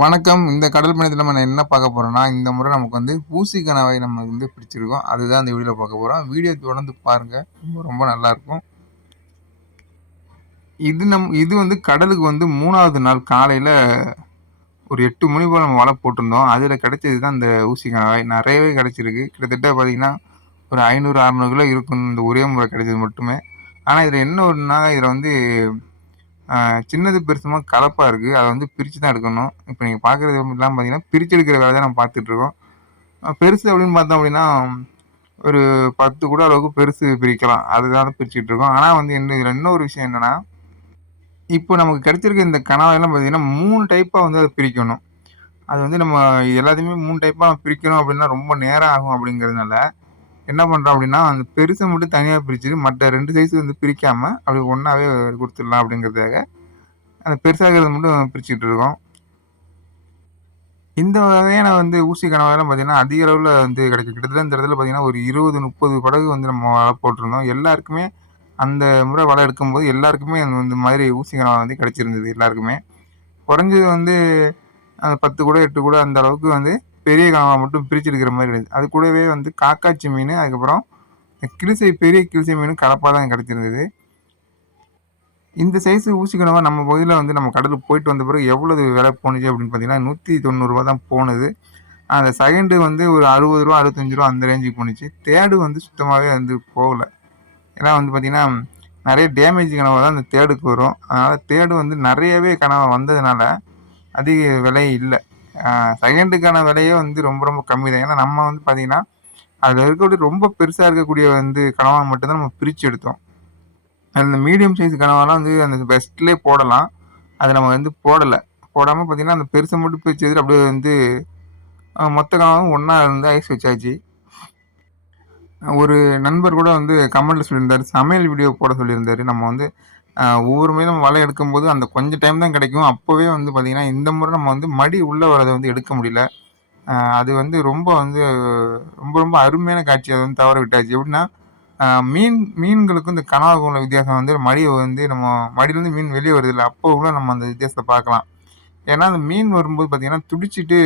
வணக்கம். இந்த கடல் பயணத்தில் நம்ம என்ன பார்க்க போகிறோம்னா இந்த முறை நமக்கு வந்து ஊசி கனவை நம்ம வந்து பிடிச்சிருக்கோம். அதுதான் இந்த வீடியோவில் பார்க்க போகிறோம் வீடியோ தொடர்ந்து பாருங்கள் ரொம்ப ரொம்ப நல்லாயிருக்கும் இது நம் இது வந்து கடலுக்கு வந்து மூணாவது நாள் காலையில் ஒரு எட்டு மணி போல் நம்ம வலை போட்டிருந்தோம். அதில் கிடைச்சது தான் இந்த ஊசி கனவாய் நிறையவே கிடச்சிருக்கு. கிட்டத்தட்ட பார்த்திங்கன்னா ஒரு ஐநூறு அறநூறு கிலோ இருக்கும். இந்த ஒரே முறை கிடைச்சது மட்டுமே. ஆனால் இதில் என்ன ஒன்றுனா இதில் வந்து சின்னது பெருசுமாக கலப்பாக இருக்குது அதை வந்து பிரித்து தான் எடுக்கணும். இப்போ நீங்கள் பார்க்குறது இல்லாமல் பார்த்தீங்கன்னா பிரித்து எடுக்கிற வேலை தான் நம்ம பார்த்துட்ருக்கோம் பெருசு அப்படின்னு பார்த்தோம் அப்படின்னா ஒரு பத்து கூட அளவுக்கு பெருசு பிரிக்கலாம். அதுதான் பிரிச்சுட்டு இருக்கோம். ஆனால் வந்து என்ன இதில் இன்னொரு விஷயம் என்னென்னா இப்போ நமக்கு கிடைச்சிருக்க இந்த கனவையெல்லாம் பார்த்தீங்கன்னா மூணு டைப்பாக வந்து அதை பிரிக்கணும். அது வந்து நம்ம எல்லாத்தையுமே மூணு டைப்பாக பிரிக்கணும் அப்படின்னா ரொம்ப நேரம் ஆகும் அப்படிங்கிறதுனால என்ன பண்ணுறோம் அப்படின்னா அந்த பெருசை மட்டும் தனியாக பிரிச்சுட்டு மற்ற ரெண்டு சைஸ் வந்து பிரிக்காமல் அப்படி ஒன்றாவே கொடுத்துடலாம் அப்படிங்கிறதுக்காக அந்த பெருசாகிறது மட்டும் பிரிச்சுட்டு இருக்கோம். இந்த வகையான வந்து ஊசி கணவாயெல்லாம் பார்த்தீங்கன்னா அதிக அளவில் வந்து கிடைக்கும். கிட்டத்தட்ட இந்த இடத்துல பார்த்தீங்கன்னா ஒரு இருபது முப்பது படகு வந்து நம்ம வலை போட்டிருந்தோம். எல்லாருக்குமே அந்த முறை வலை எடுக்கும்போது எல்லாருக்குமே இந்த மாதிரி ஊசி கனவா வந்து கிடச்சிருந்தது எல்லாருக்குமே. குறைஞ்சது வந்து அந்த பத்து கூட எட்டு கூட அந்த அளவுக்கு வந்து பெரிய கனவா மட்டும் பிரிச்செடுக்கிற மாதிரி இருந்துச்சு அது கூடவே வந்து காக்காச்சி மீன் அதுக்கப்புறம் கிழிசை பெரிய கிழிசை மீன் கலப்பாக தான் கிடச்சிருந்தது. இந்த சைஸு ஊசி கனவா நம்ம பகுதியில் வந்து நம்ம கடலுக்கு போயிட்டு வந்த பிறகு எவ்வளவு விலை போணுச்சு அப்படின்னு பார்த்தீங்கன்னா நூற்றி தொண்ணூறுரூவா தான் போனது. அந்த செகண்டு வந்து ஒரு அறுபது ரூபா அறுபத்தஞ்சு ரூபா அந்த ரேஞ்சுக்கு போணுச்சு. தேர்டு வந்து சுத்தமாகவே வந்து போகலை. ஏன்னா வந்து பார்த்திங்கன்னா நிறைய டேமேஜ் கனவாக தான் அந்த தேர்டுக்கு வரும். அதனால் தேர்டு வந்து நிறையவே கனவை வந்ததுனால அதிக விலை இல்லை. செகண்டுக்கான விலையே வந்து ரொம்ப ரொம்ப கம்மி தான் ஏன்னா நம்ம வந்து பார்த்திங்கன்னா அதில் இருக்கக்கூடிய ரொம்ப பெருசாக இருக்கக்கூடிய வந்து கனவாக மட்டும்தான் நம்ம பிரித்து எடுத்தோம். அந்த மீடியம் சைஸ் கனவாலாம் வந்து அந்த பெஸ்ட்லேயே போடலாம். அதை நம்ம வந்து போடலை. போடாமல் பார்த்தீங்கன்னா அந்த பெருசை மட்டும் பிரித்து எடுத்து அப்படியே வந்து மொத்த கனவாகவும் ஒன்றா இருந்து ஐஸ் வச்சாச்சு. ஒரு நண்பர் கூட வந்து கமெண்ட்டில் சொல்லியிருந்தார். சமையல் வீடியோ போட சொல்லியிருந்தார். நம்ம வந்து ஒவ்வொரு முறையும் வலை எடுக்கும்போது அந்த கொஞ்சம் டைம் தான் கிடைக்கும். அப்போவே வந்து பார்த்திங்கன்னா இந்த முறை நம்ம வந்து மடி உள்ளே வரதை வந்து எடுக்க முடியல. அது வந்து ரொம்ப வந்து ரொம்ப ரொம்ப அருமையான காட்சி. அதை வந்து தவற விட்டாச்சு. எப்படின்னா மீன் மீன்களுக்கும் இந்த கனவு உள்ள வித்தியாசம் வந்து மடியை வந்து நம்ம மடியிலேருந்து மீன் வெளியே வருது இல்லை அப்போ கூட நம்ம அந்த வித்தியாசத்தை பார்க்கலாம். ஏன்னா அந்த மீன் வரும்போது பார்த்திங்கன்னா துடிச்சிட்டு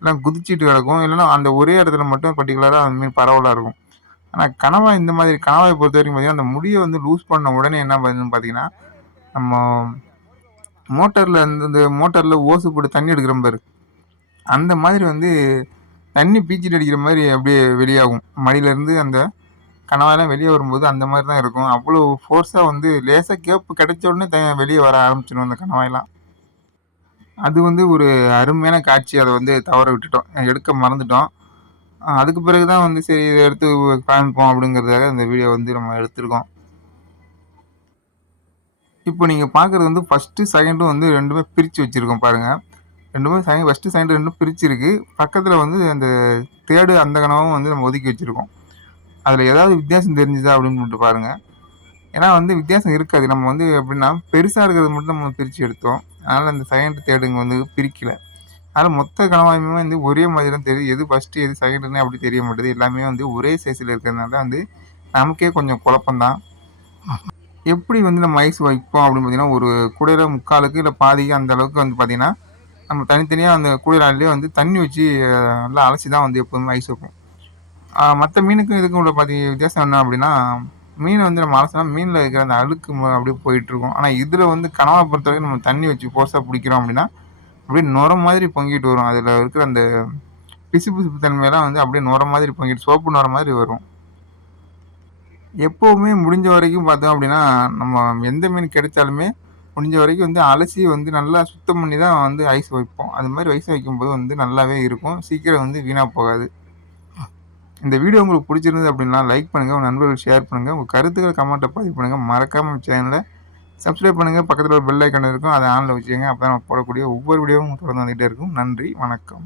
இல்லை குதிச்சிட்டு கிடக்கும். இல்லைன்னா அந்த ஒரே இடத்துல மட்டும் பர்டிகுலராக அந்த மீன் பரவலாக இருக்கும். ஆனால் கனவா இந்த மாதிரி கனவாயை பொறுத்த வரைக்கும் பார்த்திங்கன்னா அந்த முடியை வந்து லூஸ் பண்ண உடனே என்ன பண்ணுதுன்னு பார்த்தீங்கன்னா நம்ம மோட்டரில் இந்த மோட்டரில் ஓசு போட்டு தண்ணி எடுக்கிற மாதிரி அந்த மாதிரி வந்து தண்ணி பீச்சிட்டு அடிக்கிற மாதிரி அப்படியே வெளியாகும். மடியிலேருந்து அந்த கணவாயெல்லாம் வெளியே வரும்போது அந்த மாதிரி தான் இருக்கும். அவ்வளோ ஃபோர்ஸாக வந்து லேசாக கேப்பு கிடைச்ச உடனே த வெளியே வர ஆரம்பிச்சிடும் அந்த கனவாயெல்லாம். அது வந்து ஒரு அருமையான காட்சி. அதை வந்து தவற விட்டுட்டோம். எடுக்க மறந்துட்டோம். அதுக்கு பிறகு தான் வந்து சரி இதை எடுத்து காமிப்போம் அப்படிங்கிறதுக்காக இந்த வீடியோ வந்து நம்ம எடுத்திருக்கோம். இப்போ நீங்கள் பார்க்குறது வந்து ஃபஸ்ட்டு செகண்டும் வந்து ரெண்டுமே பிரித்து வச்சுருக்கோம் பாருங்கள் ரெண்டுமே செகண்ட் ஃபஸ்ட்டு செகண்ட் ரெண்டும் பிரிச்சிருக்கு. பக்கத்தில் வந்து அந்த தேர்டு அந்த கனவும் வந்து நம்ம ஒதுக்கி வச்சுருக்கோம். அதில் ஏதாவது வித்தியாசம் தெரிஞ்சுதா அப்படின்னு சொல்லிட்டு பாருங்கள் ஏன்னா வந்து வித்தியாசம் இருக்காது. நம்ம வந்து எப்படின்னா பெருசாக இருக்கிறது மட்டும் நம்ம பிரித்து எடுத்தோம். அதனால் அந்த செகண்ட் தேர்டுங்க வந்து பிரிக்கலை. அதனால் மொத்த கணவாயுமே வந்து ஒரே மாதிரி தான் தெரியுது. எது ஃபஸ்ட்டு எது செகண்டுன்னு அப்படி தெரிய மாட்டேது. எல்லாமே வந்து ஒரே சைஸில் இருக்கிறதுனால வந்து நமக்கே கொஞ்சம் குழப்பம்தான். எப்படி வந்து நம்ம ஐஸ் வைப்போம் அப்படின்னு பார்த்தீங்கன்னா ஒரு குடையில முக்காலுக்கு இல்லை பாதிக்கு அந்த அளவுக்கு வந்து பார்த்திங்கன்னா நம்ம தனித்தனியாக அந்த கூடையிலே வந்து தண்ணி வச்சு நல்லா அலசி தான் வந்து எப்போதுமே ஐஸ் வைப்போம். மற்ற மீனுக்கும் இதுக்கும் உள்ள பார்த்தி வித்தியாசம் என்ன அப்படின்னா மீனை வந்து நம்ம அலசினா மீனில் இருக்கிற அந்த அழுக்கு அப்படியே போயிட்டுருக்கும் ஆனால் இதில் வந்து கனவா பொறுத்த வரைக்கும் நம்ம தண்ணி வச்சு ஃபோர்ஸாக பிடிக்கிறோம் அப்படின்னா அப்படியே நுர மாதிரி பொங்கிட்டு வரும். அதில் இருக்கிற அந்த பிசு பிசுப்பு தன்மையெல்லாம் வந்து அப்படியே நுர மாதிரி பொங்கிட்டு சோப்பு நுர மாதிரி வரும். எப்போவுமே முடிஞ்ச வரைக்கும் பார்த்தோம் அப்படின்னா நம்ம எந்த மீன் கிடைச்சாலுமே முடிஞ்ச வரைக்கும் வந்து அலசி வந்து நல்லா சுத்தம் பண்ணி தான் வந்து ஐஸ் வைப்போம். அது மாதிரி ஐஸ் வைக்கும்போது வந்து நல்லாவே இருக்கும். சீக்கிரம் வந்து வீணாக போகாது. இந்த வீடியோ உங்களுக்கு பிடிச்சிருந்தது அப்படின்னா லைக் பண்ணுங்கள் உங்கள் நண்பர்கள் ஷேர் பண்ணுங்கள் உங்கள் கருத்துக்கள் கமெண்ட்டை பதிவு பண்ணுங்கள் மறக்காமல் சேனலை சப்ஸ்கிரைப் பண்ணுங்கள் பக்கத்தில் ஒரு பெல் ஐக்கன் இருக்கும். அதை ஆனில் வச்சுக்கோங்க. அப்போ தான் நம்ம போடக்கூடிய ஒவ்வொரு வீடியோவும் தொடர்ந்து வந்துகிட்டே இருக்கும். நன்றி. வணக்கம்.